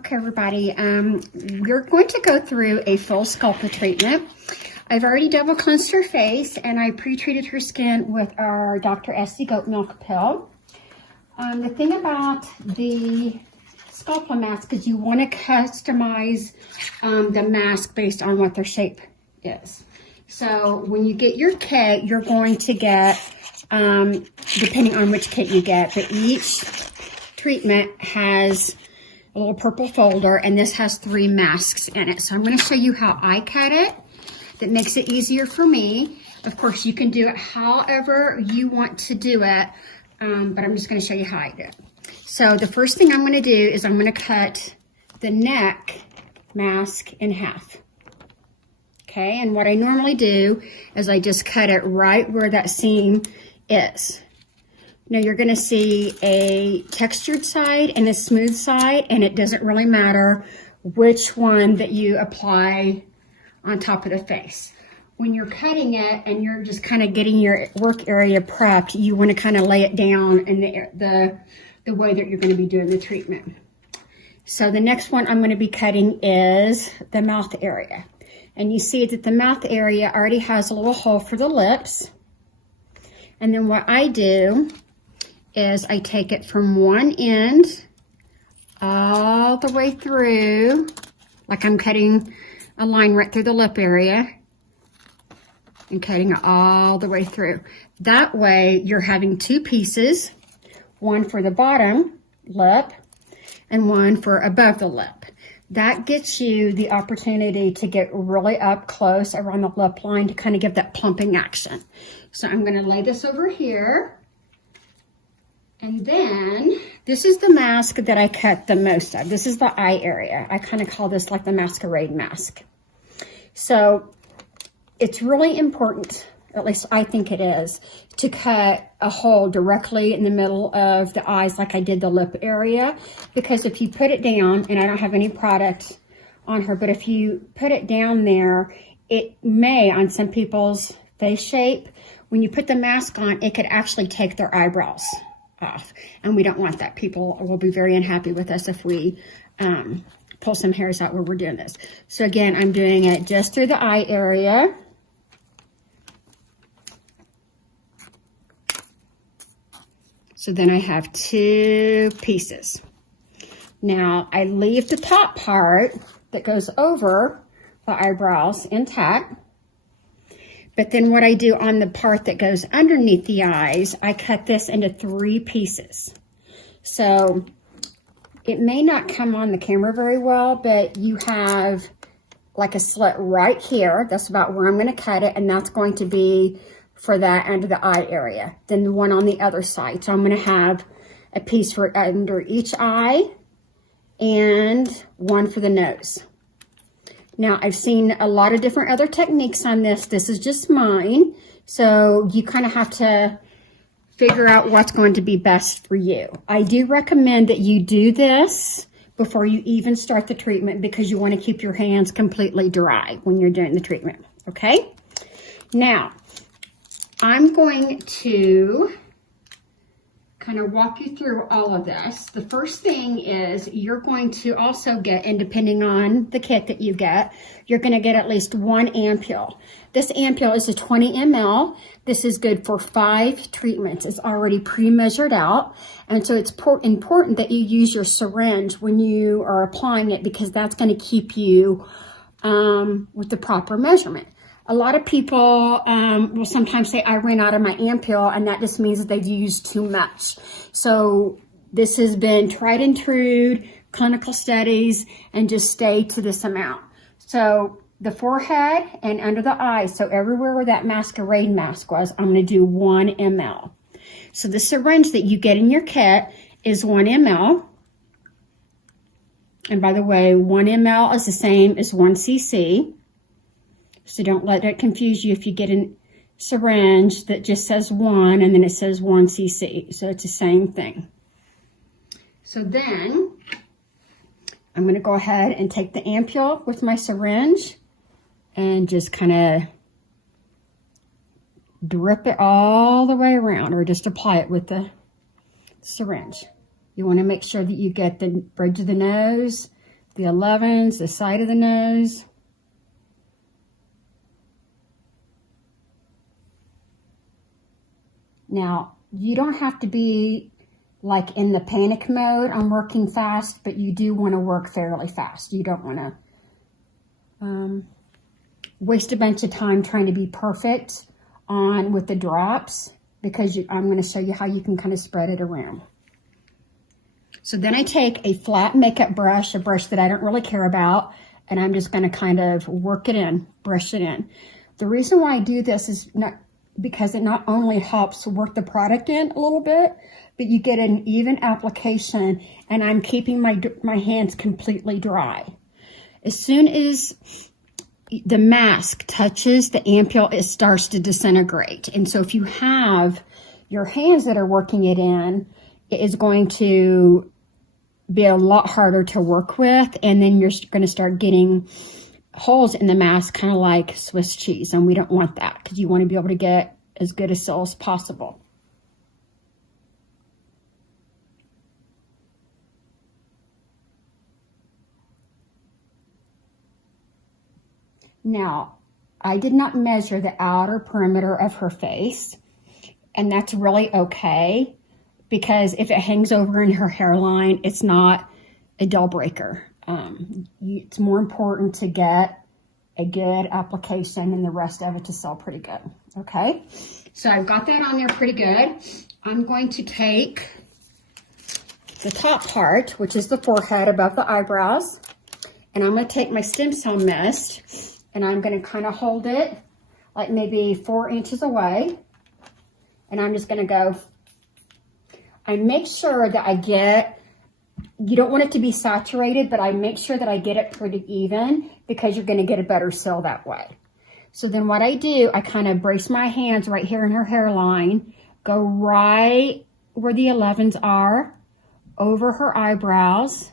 Okay, everybody, we're going to go through a full sculplla treatment. I've already double cleansed her face and I pre-treated her skin with our Dr. Essie goat milk pill. The thing about the sculplla mask is you want to customize the mask based on what their shape is. So when you get your kit, you're going to get, depending on which kit you get, but each treatment has a little purple folder, and this has 3 masks in it. So I'm going to show you how I cut it. That makes it easier for me. Of course, you can do it however you want to do it, but I'm just going to show you how I do it. So the first thing I'm going to do is I'm going to cut the neck mask in half. Okay, and what I normally do is I just cut it right where that seam is. Now you're going to see a textured side and a smooth side, and it doesn't really matter which one that you apply on top of the face. When you're cutting it and you're just kind of getting your work area prepped, you want to kind of lay it down in the way that you're going to be doing the treatment. So the next one I'm going to be cutting is the mouth area. And you see that the mouth area already has a little hole for the lips. And then what I do is I take it from one end all the way through, like I'm cutting a line right through the lip area, and cutting it all the way through. That way you're having 2 pieces, one for the bottom lip and one for above the lip. That gets you the opportunity to get really up close around the lip line to kind of give that plumping action. So I'm going to lay this over here. And then this is the mask that I cut the most of. This is the eye area. I kind of call this like the masquerade mask. So it's really important, at least I think it is, to cut a hole directly in the middle of the eyes like I did the lip area. Because if you put it down, and I don't have any product on her, but if you put it down there, it may, on some people's face shape, when you put the mask on, it could actually take their eyebrows off, and we don't want that. People will be very unhappy with us if we pull some hairs out where we're doing this. So again, I'm doing it just through the eye area. So then I have 2 pieces. Now I leave the top part that goes over the eyebrows intact. But then what I do on the part that goes underneath the eyes, I cut this into 3 pieces. So it may not come on the camera very well, but you have like a slit right here. That's about where I'm going to cut it, and that's going to be for that under the eye area. Then the one on the other side. So I'm going to have a piece for under each eye and one for the nose. Now, I've seen a lot of different other techniques on this. This is just mine. So you kind of have to figure out what's going to be best for you. I do recommend that you do this before you even start the treatment, because you want to keep your hands completely dry when you're doing the treatment, okay? Now, I'm going to kind of walk you through all of this. The first thing is you're going to also get, and depending on the kit that you get, you're going to get at least 1 ampule. This ampule is a 20 ml. This is good for 5 treatments. It's already pre-measured out. And so it's important that you use your syringe when you are applying it, because that's going to keep you with the proper measurement. A lot of people will sometimes say, I ran out of my ampule, and that just means that they've used too much. So this has been tried and true, clinical studies, and just stay to this amount. So the forehead and under the eyes, so everywhere where that masquerade mask was, I'm going to do 1 ml. So the syringe that you get in your kit is 1 ml. And by the way, 1 ml is the same as 1 cc. So don't let that confuse you if you get a syringe that just says 1 and then it says 1 cc. So it's the same thing. So then I'm going to go ahead and take the ampule with my syringe and just kind of drip it all the way around, or just apply it with the syringe. You want to make sure that you get the bridge of the nose, the 11s, the side of the nose. Now, you don't have to be like in the panic mode on working fast, but you do want to work fairly fast. You don't want to waste a bunch of time trying to be perfect on with the drops, because I'm going to show you how you can kind of spread it around. So then I take a flat makeup brush, a brush that I don't really care about, and I'm just going to kind of work it in, brush it in. The reason why I do this is not because it not only helps work the product in a little bit, but you get an even application, and I'm keeping my hands completely dry. As soon as the mask touches the ampule, it starts to disintegrate. And so if you have your hands that are working it in, it is going to be a lot harder to work with, and then you're going to start getting holes in the mask, kind of like Swiss cheese, and we don't want that, because you want to be able to get as good a seal as possible. Now, I did not measure the outer perimeter of her face, and that's really okay, because if it hangs over in her hairline, it's not a deal breaker. It's more important to get a good application and the rest of it to sell pretty good. Okay, so I've got that on there pretty good. I'm going to take the top part, which is the forehead above the eyebrows, and I'm going to take my stem cell mist, and I'm going to kind of hold it like maybe 4 inches away, and I'm just going to go. I make sure that I get, you don't want it to be saturated, but I make sure that I get it pretty even, because you're going to get a better seal that way. So then what I do, I kind of brace my hands right here in her hairline, go right where the 11s are, over her eyebrows,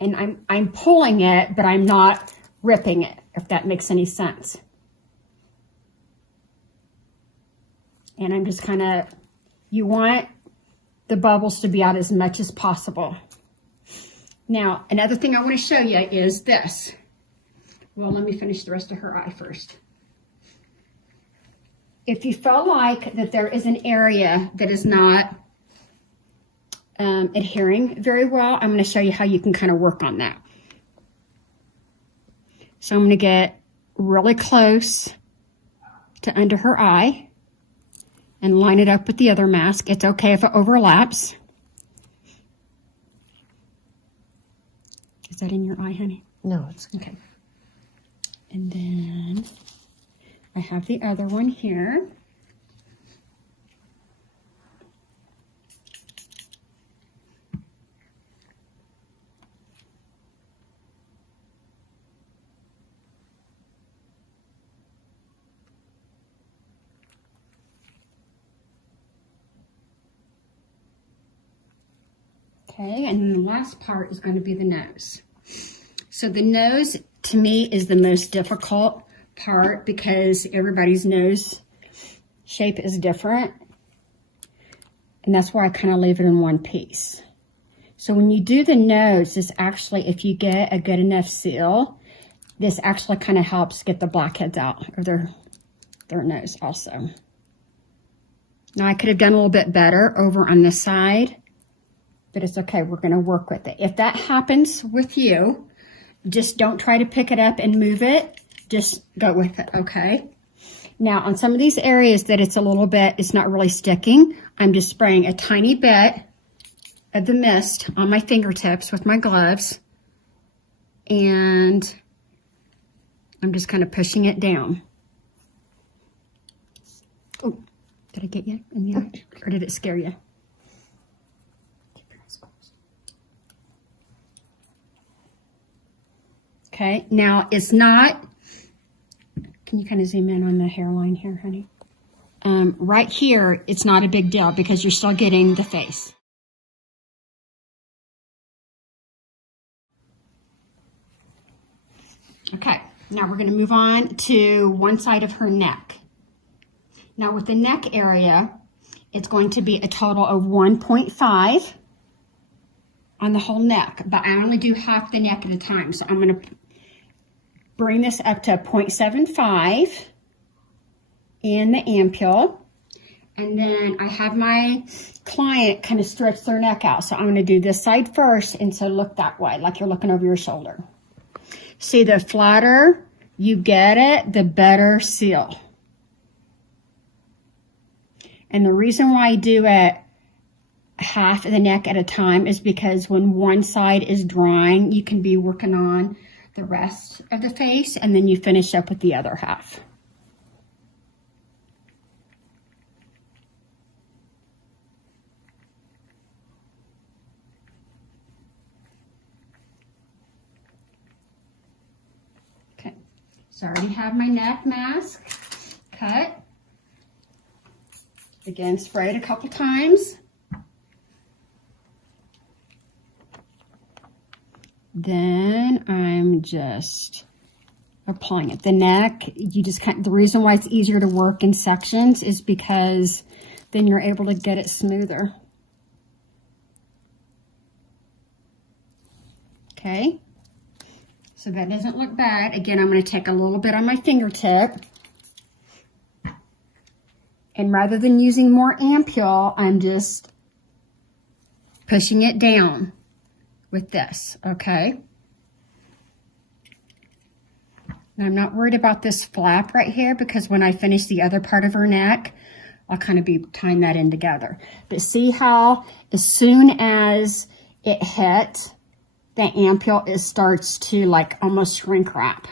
and I'm pulling it, but I'm not ripping it, if that makes any sense. And I'm just kind of, you want the bubbles to be out as much as possible. Now, another thing I want to show you is this. Well, let me finish the rest of her eye first. If you feel like that there is an area that is not adhering very well, I'm going to show you how you can kind of work on that. So I'm going to get really close to under her eye and line it up with the other mask. It's okay if it overlaps. Is that in your eye, honey? No, it's okay. And then I have the other one here. Okay, and then the last part is going to be the nose. So the nose, to me, is the most difficult part, because everybody's nose shape is different. And that's why I kind of leave it in one piece. So when you do the nose, this actually, if you get a good enough seal, this actually kind of helps get the blackheads out of their nose also. Now I could have done a little bit better over on this side, but it's okay. We're going to work with it. If that happens with you, just don't try to pick it up and move it. Just go with it, okay? Now, on some of these areas that it's a little bit, it's not really sticking, I'm just spraying a tiny bit of the mist on my fingertips with my gloves, and I'm just kind of pushing it down. Oh, did I get you in the eye? Or did it scare you? Okay, now it's not, can you kind of zoom in on the hairline here, honey? Right here, it's not a big deal because you're still getting the face. Okay, now we're going to move on to one side of her neck. Now with the neck area, it's going to be a total of 1.5 on the whole neck, but I only do half the neck at a time. So I'm going to bring this up to 0.75 in the ampule. And then I have my client kind of stretch their neck out. So I'm going to do this side first, and so look that way, like you're looking over your shoulder. See, the flatter you get it, the better seal. And the reason why I do it half of the neck at a time is because when one side is drying, you can be working on the rest of the face, and then you finish up with the other half. Okay, so I already have my neck mask cut. Again, spray it a couple times. Then I'm just applying it. The neck, you just the reason why it's easier to work in sections is because then you're able to get it smoother. Okay, so that doesn't look bad. Again, I'm going to take a little bit on my fingertip. And rather than using more ampule, I'm just pushing it down with this, okay? Now, I'm not worried about this flap right here because when I finish the other part of her neck, I'll kind of be tying that in together. But see how as soon as it hit the ampule, it starts to like almost shrink wrap,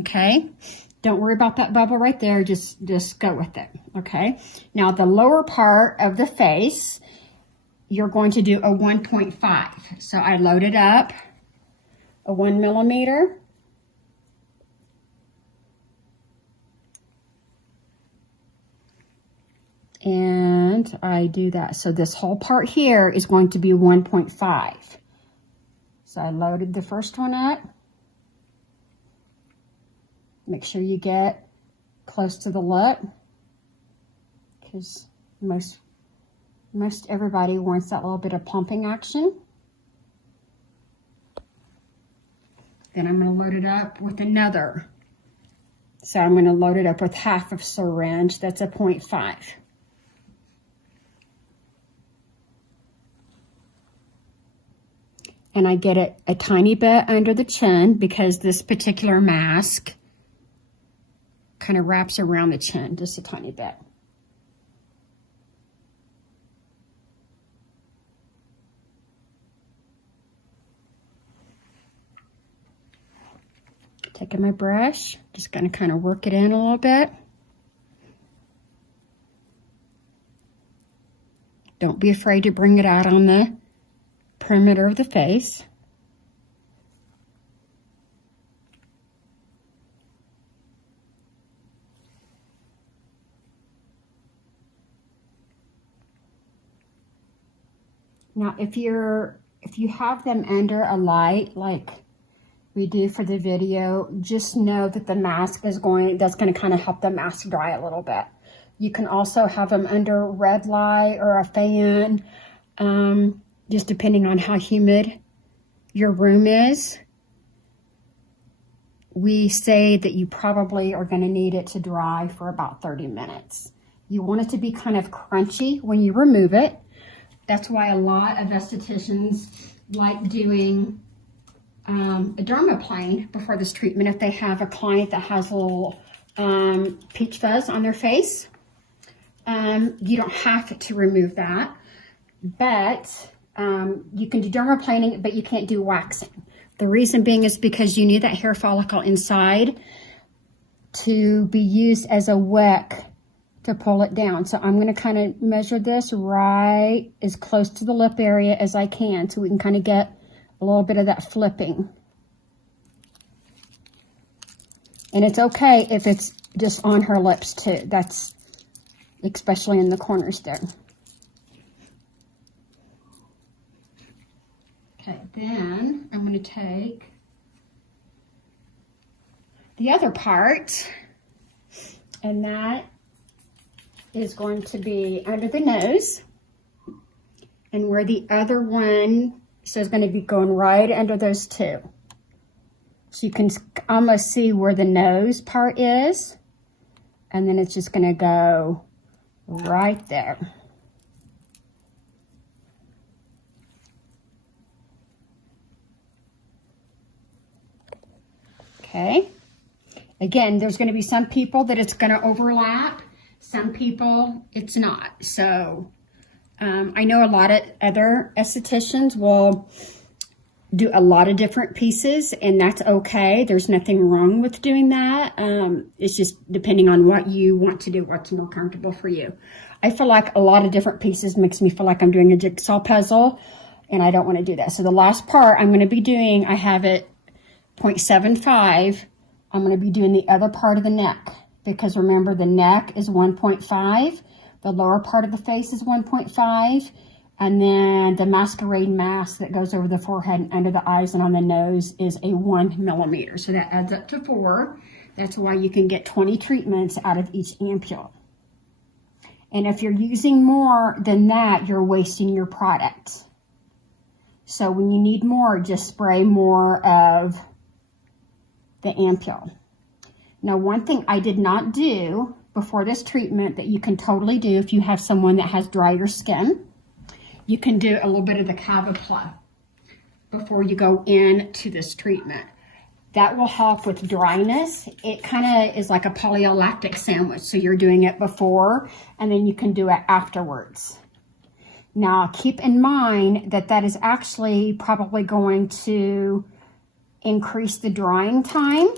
okay? Don't worry about that bubble right there, just go with it, okay? Now, the lower part of the face, you're going to do a 1.5. So I loaded up a 1 millimeter. And I do that. So this whole part here is going to be 1.5. So I loaded the first one up. Make sure you get close to the lip, because most everybody wants that little bit of pumping action. Then I'm going to load it up with another. So I'm going to load it up with half of syringe. That's a 0.5. And I get it a tiny bit under the chin because this particular mask kind of wraps around the chin just a tiny bit. Taking my brush, just going to kind of work it in a little bit. Don't be afraid to bring it out on the perimeter of the face. Now, if you have them under a light like we do for the video, just know that the mask that's going to kind of help the mask dry a little bit. You can also have them under red light or a fan, just depending on how humid your room is. We say that you probably are going to need it to dry for about 30 minutes. You want it to be kind of crunchy when you remove it. That's why a lot of estheticians like doing a dermaplane before this treatment if they have a client that has a little peach fuzz on their face. You don't have to remove that, but you can do dermaplaning, but you can't do waxing. The reason being is because you need that hair follicle inside to be used as a wick to pull it down. So I'm going to kind of measure this right as close to the lip area as I can so we can kind of get a little bit of that flipping. And it's okay if it's just on her lips too. That's especially in the corners there. Okay, then I'm going to take the other part, and that is going to be under the nose and where the other one So it's going to be going right under those two. So you can almost see where the nose part is. And then it's just going to go right there. Okay. Again, there's going to be some people that it's going to overlap. Some people it's not. So I know a lot of other estheticians will do a lot of different pieces, and that's okay. There's nothing wrong with doing that. It's just depending on what you want to do, what's more comfortable for you. I feel like a lot of different pieces makes me feel like I'm doing a jigsaw puzzle, and I don't want to do that. So the last part I'm going to be doing, I have it 0.75. I'm going to be doing the other part of the neck, because remember the neck is 1.5. The lower part of the face is 1.5. And then the masquerade mask that goes over the forehead and under the eyes and on the nose is a 1 millimeter. So that adds up to 4. That's why you can get 20 treatments out of each ampule. And if you're using more than that, you're wasting your product. So when you need more, just spray more of the ampule. Now, one thing I did not do before this treatment that you can totally do if you have someone that has drier skin, you can do a little bit of the sculplla before you go into this treatment. That will help with dryness. It kind of is like a polylactic sandwich. So you're doing it before and then you can do it afterwards. Now keep in mind that that is actually probably going to increase the drying time,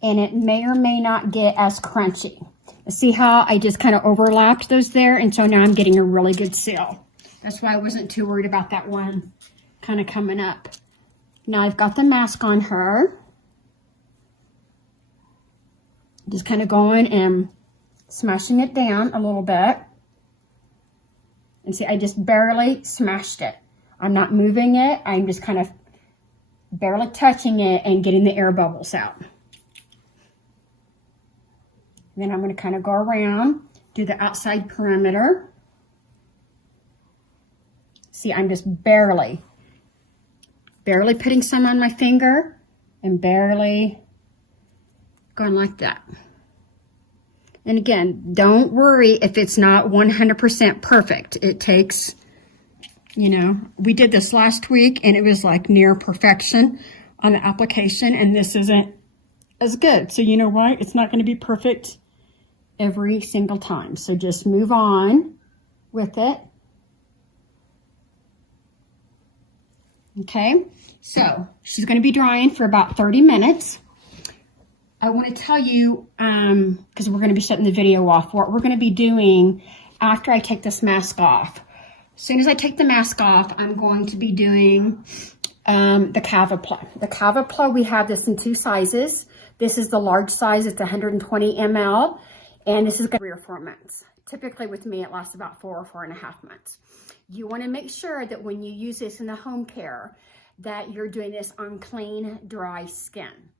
and it may or may not get as crunchy. See how I just kind of overlapped those there, and so now I'm getting a really good seal. That's why I wasn't too worried about that one kind of coming up. Now I've got the mask on her. Just kind of going and smashing it down a little bit. And see, I just barely smashed it. I'm not moving it. I'm just kind of barely touching it and getting the air bubbles out. Then I'm going to kind of go around, do the outside perimeter. See, I'm just barely putting some on my finger and barely going like that. And again, don't worry if it's not 100% perfect. It takes, you know, we did this last week and it was like near perfection on the application, and this isn't as good. So you know what? It's not going to be perfect every single time. So just move on with it. Okay, so she's going to be drying for about 30 minutes. I want to tell you, because we're going to be shutting the video off, what we're going to be doing after I take this mask off. As soon as I take the mask off, I'm going to be doing the sculplla. The sculplla, we have this in 2 sizes. This is the large size. It's 120 ml. And this is 3 or 4 months. Typically with me, it lasts about 4 or 4.5 months. You want to make sure that when you use this in the home care, that you're doing this on clean, dry skin.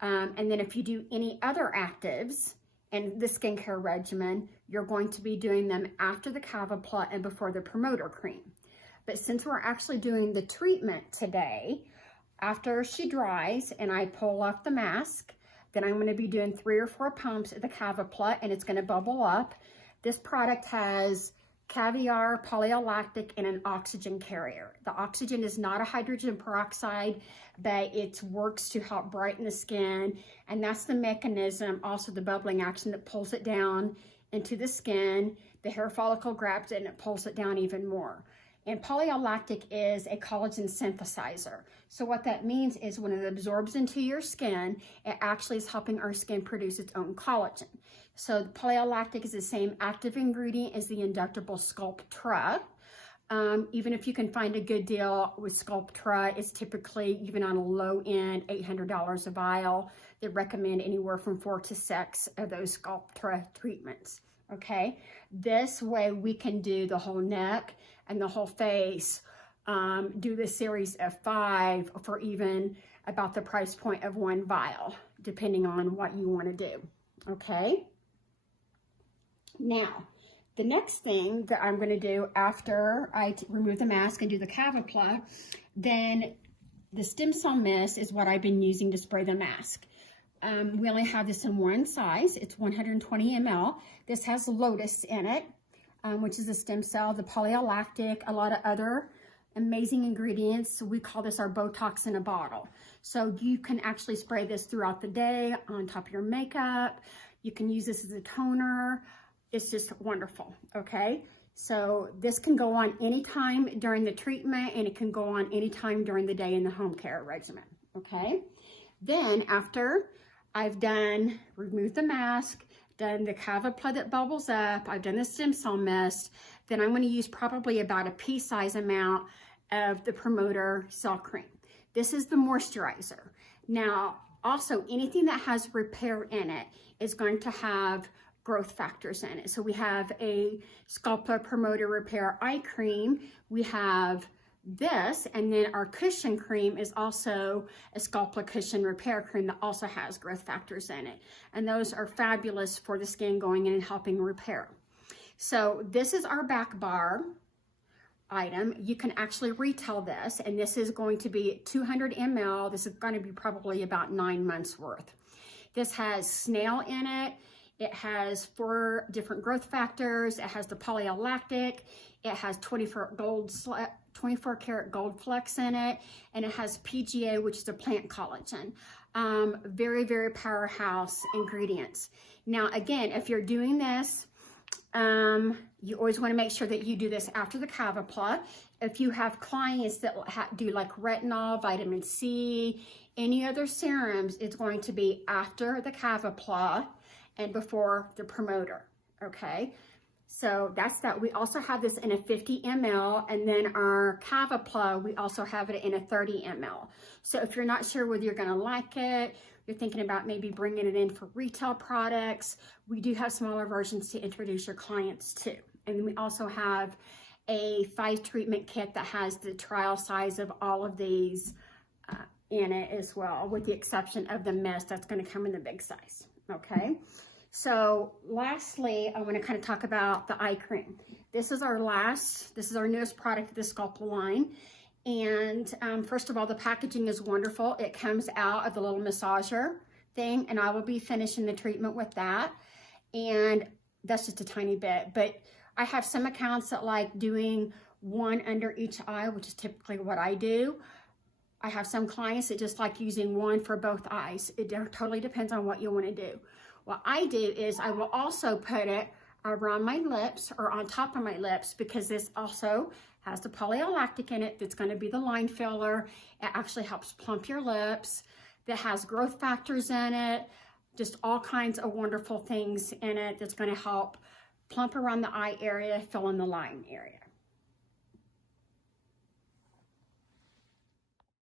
And then if you do any other actives in the skincare regimen, you're going to be doing them after the sculplla and before the promoter cream. But since we're actually doing the treatment today, after she dries and I pull off the mask, then I'm going to be doing 3 or 4 pumps of the sculplla, and it's going to bubble up. This product has caviar, polylactic, and an oxygen carrier. The oxygen is not a hydrogen peroxide, but it works to help brighten the skin, and that's the mechanism, also the bubbling action that pulls it down into the skin. The hair follicle grabs it and it pulls it down even more. And polylactic is a collagen synthesizer. So what that means is when it absorbs into your skin, it actually is helping our skin produce its own collagen. So polylactic is the same active ingredient as the injectable Sculptra. Even if you can find a good deal with Sculptra, it's typically, even on a low end, $800 a vial. They recommend anywhere from 4 to 6 of those Sculptra treatments. Okay, this way we can do the whole neck and the whole face, do the series of 5 for even about the price point of 1 vial, depending on what you want to do. Okay, now The next thing that I'm going to do after I remove the mask and do the sculplla, then the stem cell mist is what I've been using to spray the mask. We only have this in one size. It's 120 ml. This has lotus in it, which is a stem cell, the polylactic, a lot of other amazing ingredients. We call this our Botox in a bottle. So you can actually spray this throughout the day on top of your makeup. You can use this as a toner. It's just wonderful, okay? So this can go on anytime during the treatment, and it can go on anytime during the day in the home care regimen, okay? Then after I've removed the mask, done the sculplla that bubbles up, I've done the stem cell mist, then I'm going to use probably about a pea-size amount of the promoter cell cream. This is the moisturizer. Now, also anything that has repair in it is going to have growth factors in it. So we have a sculplla promoter repair eye cream. We have this, and then our cushion cream is also a sculplla cushion repair cream that also has growth factors in it. And those are fabulous for the skin going in and helping repair. So this is our back bar item. You can actually retail this, and this is going to be 200 ml. This is going to be probably about 9 months worth. This has snail in it. It has 4 different growth factors. It has the polylactic. It has 24 karat gold flecks in it. And it has PGA, which is a plant collagen. Very, very powerhouse ingredients. Now, again, if you're doing this, you always want to make sure that you do this after the sculplla. If you have clients that do like retinol, vitamin C, any other serums, it's going to be after the sculplla and before the promoter, okay? So that's that. We also have this in a 50 ml, and then our sculplla, we also have it in a 30 ml. So if you're not sure whether you're gonna like it, you're thinking about maybe bringing it in for retail products, we do have smaller versions to introduce your clients to. And then we also have a 5 treatment kit that has the trial size of all of these in it as well, with the exception of the mist that's gonna come in the big size, okay? So lastly, I want to kind of talk about the eye cream. This is our newest product of the sculplla line. And first of all, the packaging is wonderful. It comes out of the little massager thing, and I will be finishing the treatment with that. And that's just a tiny bit, but I have some accounts that like doing one under each eye, which is typically what I do. I have some clients that just like using one for both eyes. It totally depends on what you want to do. What I do is I will also put it around my lips or on top of my lips, because this also has the polylactic in it that's going to be the line filler. It actually helps plump your lips. That has growth factors in it, just all kinds of wonderful things in it that's going to help plump around the eye area, fill in the line area.